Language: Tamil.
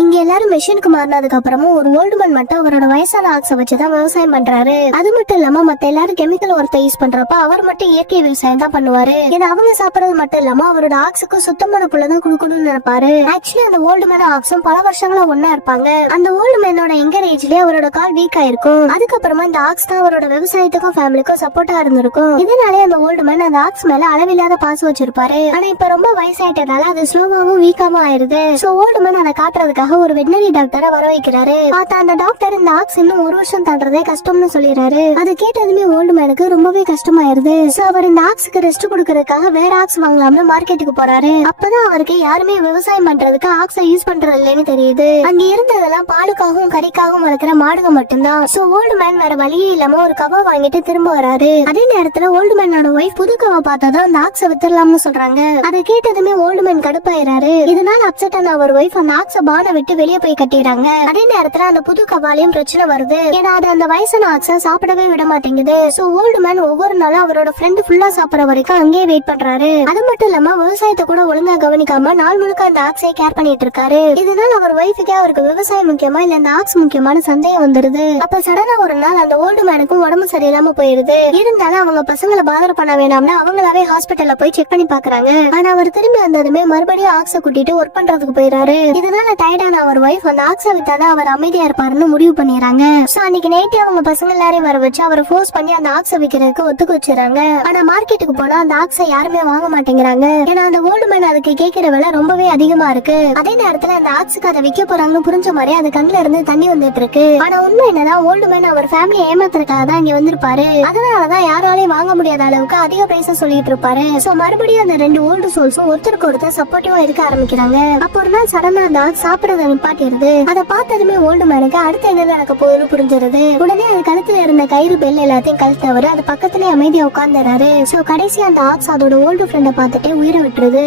இங்க எல்லாரும் மெஷினுக்கு மாறினதுக்கு அப்புறமும் ஒரு ஓல்டு மேன் மட்டும் அவரோட வயசான ஆக்ஸை வச்சுதான் விவசாயம் பண்றாரு. அது மட்டும் இல்லாம மத்த எல்லாரும் கெமிக்கல் ஒருத்த யூஸ் பண்றப்ப அவர் மட்டும் இயற்கை விவசாயம் தான் பண்ணுவாரு. ஏன்னா அவங்க சாப்பிடறது மட்டும் இல்லாம அவரோட ஆக்ஸுக்கும் சுத்தமான புள்ளதான் கொடுக்கணும்னு நினைப்பாரு. ஆக்சுவலி அந்த ஓல்டு மேன் ஆக்ஸும் பல வருஷங்களா ஒன்னா இருப்பாங்க. அந்த ஓல்டு மேனோட எங்கர் ஏஜ்லயே அவரோட கால் வீக் ஆயிருக்கும். அதுக்கப்புறமா இந்த ஆக்ஸ் தான் அவரோட விவசாயத்துக்கும் ஃபேமிலிக்கும் சப்போர்ட்டா இருந்திருக்கும். இதனாலே அந்த ஓல்டு மேன் அந்த ஆக்ஸ் மேல அளவில்லாத பாசம் வச்சிருப்பாரு. ஆனா இப்ப ரொம்ப வயசாயிட்டதால அது ஸ்லோவாவும் வீக்காவும் ஆயிருது. சோ ஓல்டு மேன் அதை காட்டுறதுக்கு ஒரு வெட்டனரி டாக்டரை வர வைக்கிறாரு. பார்த்தா அந்த டாக்டர் இந்த ஆக்ஸ் இன்னும் ஒரு வருஷம் தாண்டறதே கஷ்டம்னு சொல்லிடுறாரு. அதை கேட்டதுமே ஓல்டு மேனுக்கு ரொம்பவே கஷ்டமாயிருது. சோ அவர் இந்த ஆக்ஸுக்கு ரெஸ்ட் கொடுக்கறதுக்காக வேற ஆக்ஸ் வாங்கலாம்னு மார்க்கெட்டுக்கு போறாரு. அப்பதான் அவருக்கு யாருமே விவசாயம் பண்றதுக்கு ஆக்ஸை யூஸ் பண்றது இல்லைன்னு தெரியுது. அங்க இருந்ததெல்லாம் பாலுக்காகவும் கறிக்காகவும் வளர்க்கிற மாடுக மட்டும்தான். சோ ஓல்டு மேன் வேற வழியே இல்லாம ஒரு கவா வாங்கிட்டு திரும்ப வராரு. அதே நேரத்துல ஓல்டு மேனோட ஒய்ஃப் புது கவா பார்த்ததான் அந்த ஆக்ஸை வித்துடலாம்னு சொல்றாங்க. அதை கேட்டதுமே ஓல்டு மேன் கடுப்பாயிராரு. இதனால அப்செட் ஆன அவர் ஒய்ஃப் அந்த ஆக்ஸை பான விட்டு வெளியே போய் கட்டிடுறாங்க. அதே நேரத்துல அந்த புது கவாலையும் பிரச்சனை வருது. ஏன்னா அது அந்த வயசான ஆக்ஸை சாப்பிடவே விட மாட்டேங்குது. சோ ஓல்டு மேன் ஒவ்வொரு நாளும் அவரோட ஃப்ரெண்ட் ஃபுல்லா சாப்பிடற வரைக்கும் அங்கேயே வெயிட் பண்றாரு. அது மட்டும் இல்லாம விவசாயத்தை கூட ஒழுங்கா கவனிக்காம நாள் முழுக்க அந்த ஆக்ஸை கேர் பண்ணிட்டு இருக்காரு. இதனால அவர் ஒய்ஃபுக்கே அவருக்கு விவசாயம் முக்கியமா இல்ல அந்த ஆக்ஸ் முக்கியமான சந்தேகம் வந்துருது. அப்ப சடனா ஒரு நாள் அந்த ஓல்டு மேனுக்கும் உடம்பு சரியில்லாம போயிருது. இருந்தாலும் அவங்க பசங்களை பாதர் பண்ண வேணாம்னு அவங்களாவே ஹாஸ்பிட்டல்ல போய் செக் பண்ணி பாக்குறாங்க. ஆனா அவர் திரும்பி வந்ததுமே மறுபடியும் ஆக்ஸை கூட்டிட்டு ஒர்க் பண்றதுக்கு போயிறாரு. இதனால டயர்டான அவர் ஒய்ஃப் அந்த ஆக்ஸை வித்தாதான் அவர் அமைதியா இருப்பாருன்னு முடிவு பண்ணிடுறாங்க. சோ அன்னைக்கு நைட்டே அவங்க பசங்க எல்லாரையும் வர வச்சு அவரை ஃபோர்ஸ் பண்ணி அந்த ஆக்ஸை விக்கிறதுக்கு ஒத்துக்க வச்சுறாங்க. ஆனா மார்க்கெட்டுக்கு போனா அந்த ஆக்ஸை யாருமே வாங்க மாட்டேங்கிறாங்க. ஏன்னா அந்த ஓல்டு மேன் அதுக்கு கேட்கிற விலை ரொம்பவே அதிகமா இருக்கு. அதே நேரத்துல அந்த ஆக்ஸுக்கு அதை விற்க போறாங்கன்னு புரிஞ்ச மாதிரி அது கண்ணுல இருந்து தண்ணி வந்துட்டு இருக்கு. ஆனா உண்மை என்னதான் ஓல்டு மேன் அவர் ஃபேமிலியை ஏமாத்துறதுக்காக தான் இங்க வந்திருப்பாரு. அதனாலதான் யாராலையும் வாங்க முடியாத அளவுக்கு அதிக பிரைஸ சொல்லிட்டு இருப்பாரு. சோ மறுபடியும் அந்த ரெண்டு ஓல்டு சோல்ஸும் ஒருத்தருக்கு ஒருத்தர் சப்போர்ட்டிவா இருக்க ஆரம்பிக்கிறாங்க. அப்போ ஒரு நாள் சடனா அந்த ஆக்ஸ் சாப்பிடறத நிப்பாட்டிடுது. அதை பார்த்ததுமே ஓல்டு மேனுக்கு அடுத்து என்ன நடக்க போகுதுன்னு புரிஞ்சிருது. உடனே அது கழுத்துல இருந்த கயிறு பெல் எல்லாத்தையும் கழுத்தவரு அது பக்கத்துலயே அமைதியா உட்கார்ந்துறாரு. சோ கடைசி அந்த ஆக்ஸ் அதோட ஓல்டு ஃப்ரெண்ட பார்த்துட்டே உயிரை விட்டுருது.